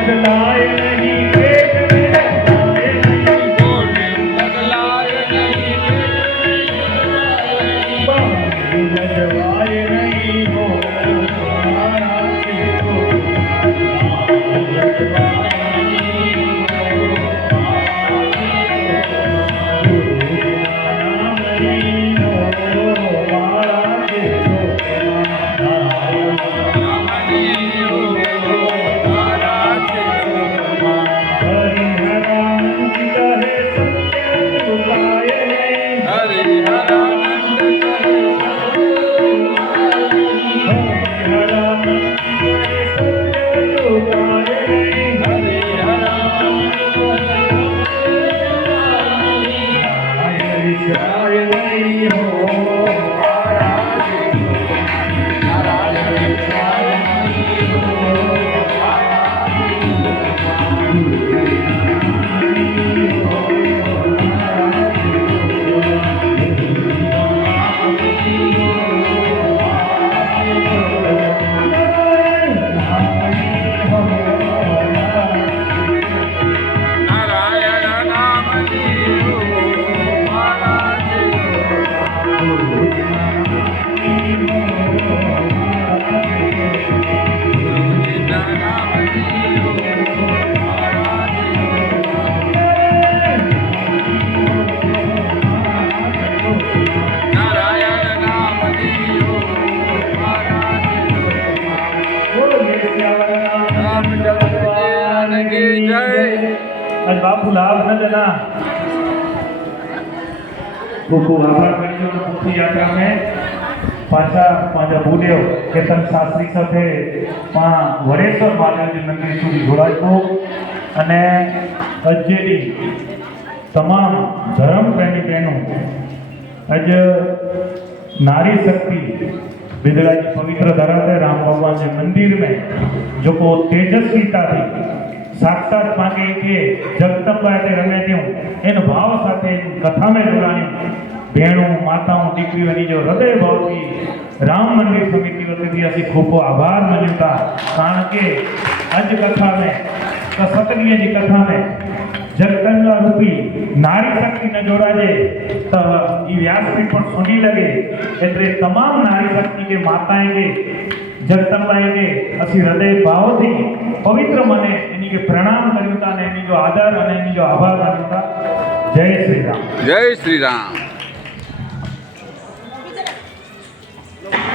बदलाए नहीं पेट में बदलाए नहीं बदलाए नहीं बाबू लजवाए नहीं हो हमारा सिखो बापू लाभ न देना बुकु आभार करियो बुकु यात्रा में पाछा पांजा भूदेव केतन शास्त्री साथे मां वरेश्वर महादेवजी मंदिर સુધી જોડાયો અને અજેડી તમામ ધર્મ પ્રેમી બહેનો आज नारी शक्ति बिदड़ा की पवित्र धरती राम भगवान के मंदिर में जो को तेजस्वीता थी साक्षात मांगे के जगदंबा ते रमे थी इन भाव साथे कथा में जोड़ानी बहनों माताओं दीकरीओं जो हृदय भाव थी राम मंदिर समिति वतीथी असी खूब आभार मन्युता कारण के अज कथा में सतनीय जी कथा में जगदंबा रूपी नारी शक्ति न जोड़ाजे तो ये व्यासपीठ पर सुनी लगे एटले तमाम नारी शक्ति के माताएं के जगदंबाए के असी हृदय भाव थी पवित्र मने एनी के प्रणाम कर्युता ने एनी जो आदर और एनी जो आभार मान्युता। जय श्री राम। जय श्री राम।